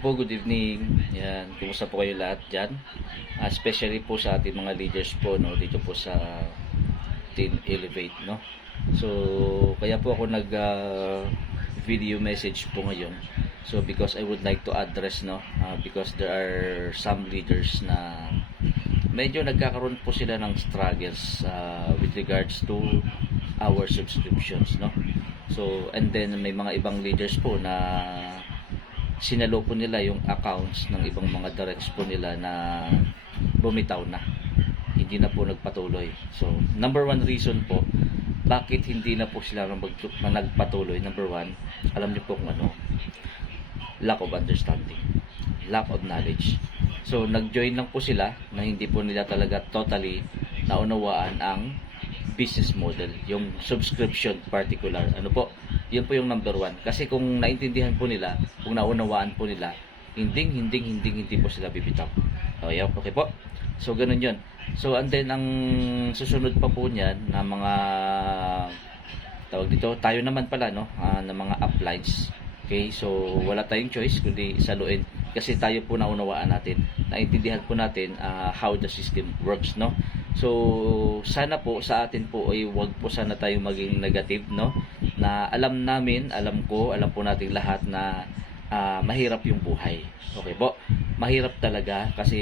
po, good evening. Yan, kumusta po kayo lahat dyan? Ah, especially po sa ating mga leaders po, no, dito po sa Team Elevate, no? So, kaya po ako nag ah, video message po ngayon. So, because I would like to address, no, ah, because there are some leaders na medyo nagkakaroon po sila ng struggles ah, with regards to our subscriptions, no? So, and then may mga ibang leaders po na sinalo po nila yung accounts ng ibang mga directs po nila na bumitaw na. Hindi na po nagpatuloy. So, number one reason po, bakit hindi na po sila mag- nagpatuloy? Number one, alam niyo po kung ano, lack of understanding, lack of knowledge. So, nag-join lang po sila na hindi po nila talaga totally naunawaan ang business model, yung subscription particular. Ano po? Yun po yung number one. Kasi kung naintindihan po nila, kung naunawaan po nila, hindi, hindi, hindi, hindi po sila bibitaw. Okay, okay po? So, ganun yun. So, and then, ang susunod pa po niyan na mga tawag dito, tayo naman pala, no? ah, na mga uplines. Okay, so wala tayong choice kundi saluin kasi tayo po naunawaan natin. Naintindihan po natin ah, how the system works, no? So sana po sa atin po ay wag po sana tayo maging negative, no? Na alam namin, alam ko, alam po nating lahat na ah, mahirap yung buhay. Okay po? Mahirap talaga kasi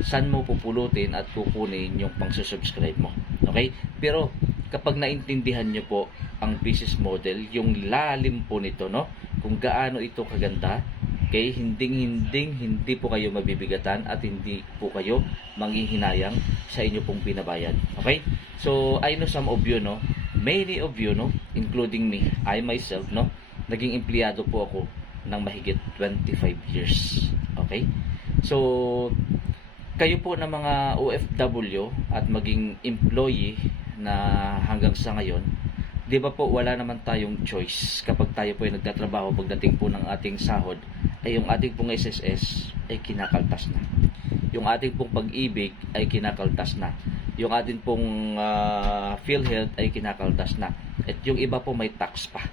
saan mo pupulutin at kukunin yung pang-subscribe mo. Okay? Pero kapag naintindihan nyo po ang business model, yung lalim po nito, no? Kung gaano ito kaganda, okay? Hinding hinding hindi po kayo mabibigatan at hindi po kayo manghihinayang sa inyo pong binabayad. Okay? So, I know some of you, no? Many of you, no? Including me, I myself, no? Naging empleyado po ako ng mahigit 25 years. Okay? So, kayo po na mga OFW at maging employee na hanggang sa ngayon, di ba po wala naman tayong choice kapag tayo po ay nagtatrabaho pagdating po ng ating sahod ay yung ating pong SSS ay kinakaltas na. Yung ating pong pag-ibig ay kinakaltas na. Yung ating pong ah, PhilHealth ay kinakaltas na. At yung iba po may tax pa.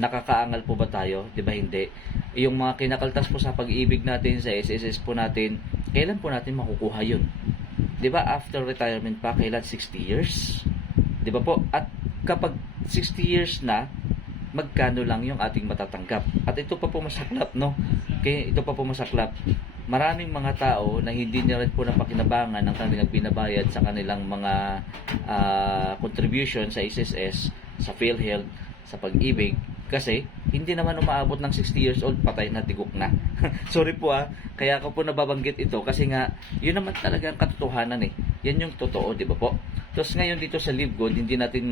Nakakaangal po ba tayo? Di ba hindi? Yung mga kinakaltas po sa pag-ibig natin, sa SSS po natin, kailan po natin makukuha yun? Di ba after retirement pa, kailan 60 years? Di ba po? At kapag 60 years na, magkano lang yung ating matatanggap. At ito pa po masaklap, no? Kaya ito pa po masaklap. Maraming mga tao na hindi nila rin po napakinabangan ng kanilang binabayad sa kanilang mga ah, contribution sa SSS, sa PhilHealth, sa pag-ibig, kasi hindi naman umaabot ng 60 years old, patay na tigok na. Sorry po ah, kaya ako po nababanggit ito kasi nga, yun naman talaga ang katotohanan eh. Yan yung totoo, di ba po? Tapos ngayon dito sa Live Good, hindi natin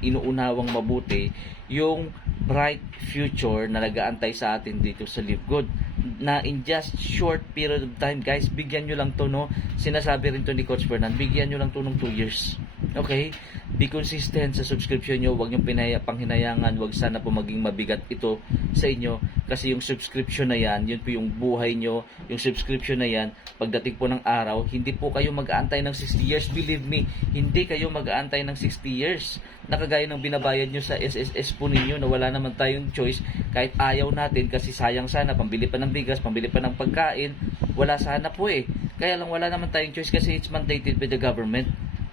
inuunawang mabuti yung bright future na nagaantay sa atin dito sa Live Good. Na in just short period of time guys bigyan nyo lang to no? Sinasabi rin to ni Coach Fernan bigyan nyo lang to ng 2 years. Okay? Be consistent sa subscription nyo wag nyo pinaya, panghinayangan wag sana po maging mabigat ito sa inyo kasi yung subscription na yan yun po yung buhay nyo yung subscription na yan pagdating po ng araw hindi po kayo mag-aantay ng 60 years believe me hindi kayo mag-aantay ng 60 years nakagaya ng binabayad nyo sa SSS po ninyo na wala naman tayong choice kahit ayaw natin kasi sayang sana pambili pa ng bigas, pambili pa ng pagkain wala sana po eh kaya lang wala naman tayong choice kasi it's mandated by the government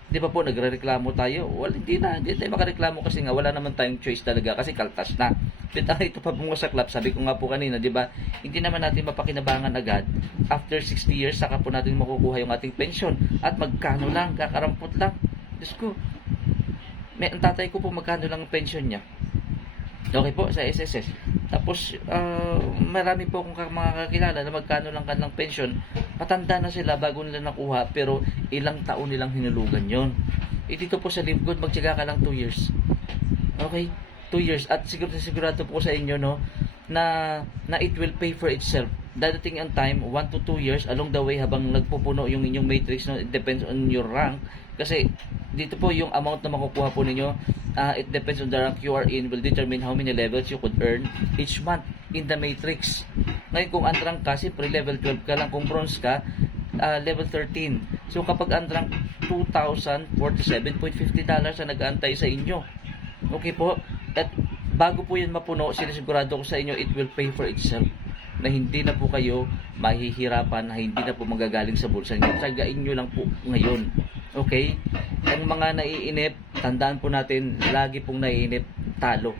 Di ba po, nagre-reklamo tayo? Well, hindi na. Hindi tayo makareklamo kasi nga wala naman tayong choice talaga kasi kaltas na. Ah, ito pa po sa club, sabi ko nga po kanina, di ba, hindi naman natin mapakinabangan agad. After 60 years, saka po natin makukuha yung ating pension. At magkano lang, kakarampot lang. Diyos ko, may, ang tatay ko po magkano lang ang pension niya. Okay po, sa SSS. Tapos, ah, marami po akong mga kakilala na magkano lang kanilang pension. Patanda na sila bago nila nakuha, pero ilang taon nilang hinulugan yon. Eh, dito po sa Live Good, magtyaga ka lang 2 years. Okay? 2 years. At siguro sigurado po sa inyo, no, na, na it will pay for itself. Dadating ang time, 1 to 2 years, along the way, habang nagpupuno yung inyong matrix, no, it depends on your rank. Kasi, dito po yung amount na makukuha po ninyo, uh, it depends on the rank you are in, will determine how many levels you could earn each month in the matrix. Ngayon, kung ang rank ka, siyempre level 12 ka lang. Kung bronze ka, ah, level 13. So, kapag ang rank 2,047.50 dollars ang nag-aantay sa inyo. Okay po? At bago po yan mapuno, sinisigurado ko sa inyo, it will pay for itself. na hindi na po kayo mahihirapan, na hindi na po magagaling sa bulsa niyo. Tsagain nyo lang po ngayon. Okay? Ang mga naiinip, tandaan po natin, lagi pong naiinip, talo.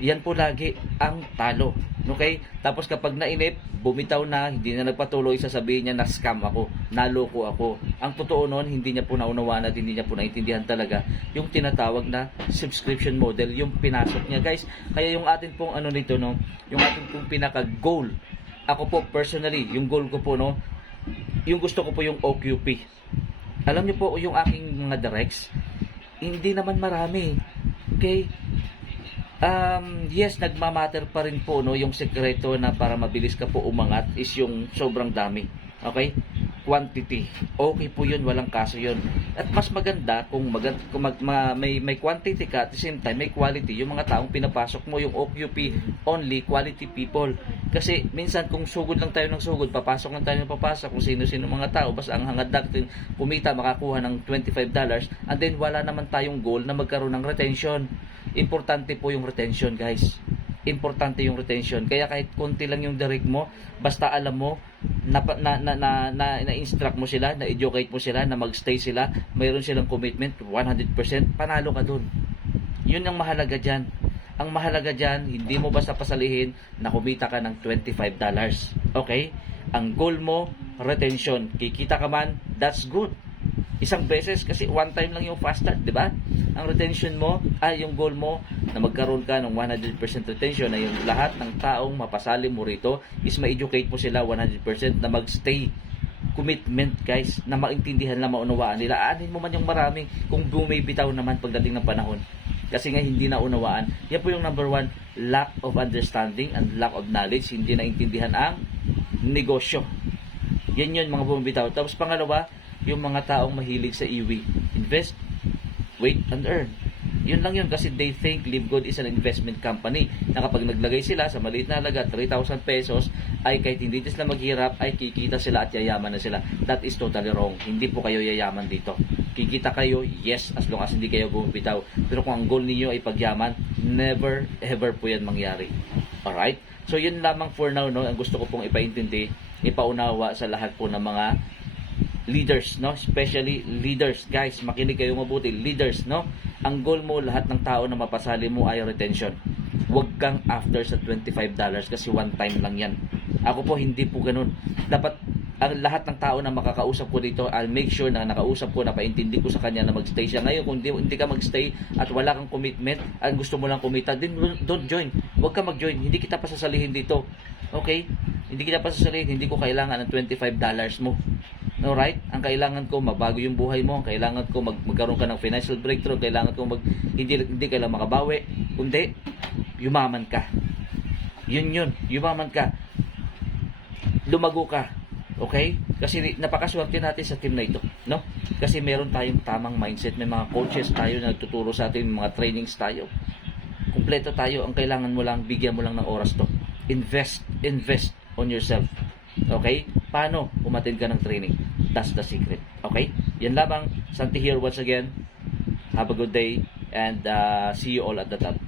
Yan po lagi ang talo. Okay? Tapos kapag nainip, bumitaw na, hindi na nagpatuloy, sasabihin niya na scam ako, naloko ako. Ang totoo noon, hindi niya po naunawaan at hindi niya po naintindihan talaga yung tinatawag na subscription model, yung pinasok niya. Guys, kaya yung atin pong ano nito, no, yung atin pong pinaka-goal, ako po personally, yung goal ko po, no, yung gusto ko po yung OQP. Alam niyo po, yung aking mga directs, hindi naman marami. Okay? Um, yes, nagmamatter pa rin po no, yung sekreto na para mabilis ka po umangat is yung sobrang dami. Okay? Quantity. Okay po yun, walang kaso yun. At mas maganda kung, magand, kung mag, ma, may, may quantity ka at the same time may quality. Yung mga taong pinapasok mo, yung OQP, only quality people. Kasi minsan kung sugod lang tayo ng sugod, papasok lang tayo ng papasok kung sino-sino mga tao, basta ang hangad natin kumita, makakuha ng $25 and then wala naman tayong goal na magkaroon ng retention. Importante po yung retention guys. Importante yung retention. Kaya kahit konti lang yung direct mo, basta alam mo, na, na, na, na, na, na-instruct mo sila, na-educate mo sila, na magstay sila, mayroon silang commitment, 100%, panalo ka dun. Yun ang mahalaga dyan. Ang mahalaga dyan, hindi mo basta pasalihin na kumita ka ng $25. Okay? Ang goal mo, retention. Kikita ka man, that's good. Isang beses kasi one time lang yung fast start, di ba? Ang retention mo, ay yung goal mo na magkaroon ka ng 100% retention na yung lahat ng taong mapasali mo rito is ma-educate mo sila 100% na magstay commitment guys na maintindihan na maunawaan nila. Aanin mo man yung marami kung bumibitaw naman pagdating ng panahon. Kasi nga hindi na unawaan. Yan po yung number one lack of understanding and lack of knowledge. Hindi naintindihan ang negosyo. Yan yun mga bumibitaw. Tapos pangalawa yung mga taong mahilig sa iwi invest wait and earn. Yun lang yun kasi they think Live Good is an investment company na kapag naglagay sila sa maliit na halaga 3,000 pesos ay kahit hindi sila maghirap ay kikita sila at yayaman na sila. That is totally wrong. Hindi po kayo yayaman dito. Kikita kayo yes as long as hindi kayo bumibitaw pero kung ang goal ninyo ay pagyaman never ever po yan mangyari. Alright? So yun lamang for now no? Ang gusto ko pong ipaintindi ipaunawa sa lahat po ng mga leaders, no? Especially leaders, guys, makinig kayo mabuti. Leaders, no? Ang goal mo, lahat ng tao na mapasali mo ay retention. Huwag kang after sa $25 kasi one time lang yan. Ako po, hindi po ganun. Dapat, ang lahat ng tao na makakausap ko dito, I'll make sure na nakausap ko, napaintindi ko sa kanya na magstay siya. Ngayon, kung hindi, hindi ka magstay at wala kang commitment, at gusto mo lang kumita, then don't join. Huwag ka mag-join. Hindi kita pasasalihin dito. Okay? Hindi kita pasasalihin. Hindi ko kailangan ng $25 mo. Alright? Ang kailangan ko, mabago yung buhay mo. Ang kailangan ko, mag, magkaroon ka ng financial breakthrough. Kailangan ko, mag, hindi, hindi kailangan makabawi. Kundi, yumaman ka. Yun yun. Yumaman ka. Lumago ka. Okay? Kasi napakaswerte natin sa team na ito. No? Kasi meron tayong tamang mindset. May mga coaches tayo na nagtuturo sa atin, mga trainings tayo. Kumpleto tayo. Ang kailangan mo lang, bigyan mo lang ng oras to. Invest. Invest on yourself. Okay? Paano umatin ka ng training? That's the secret. Okay? Yan lamang. Santi here once again. Have a good day and uh, see you all at the top.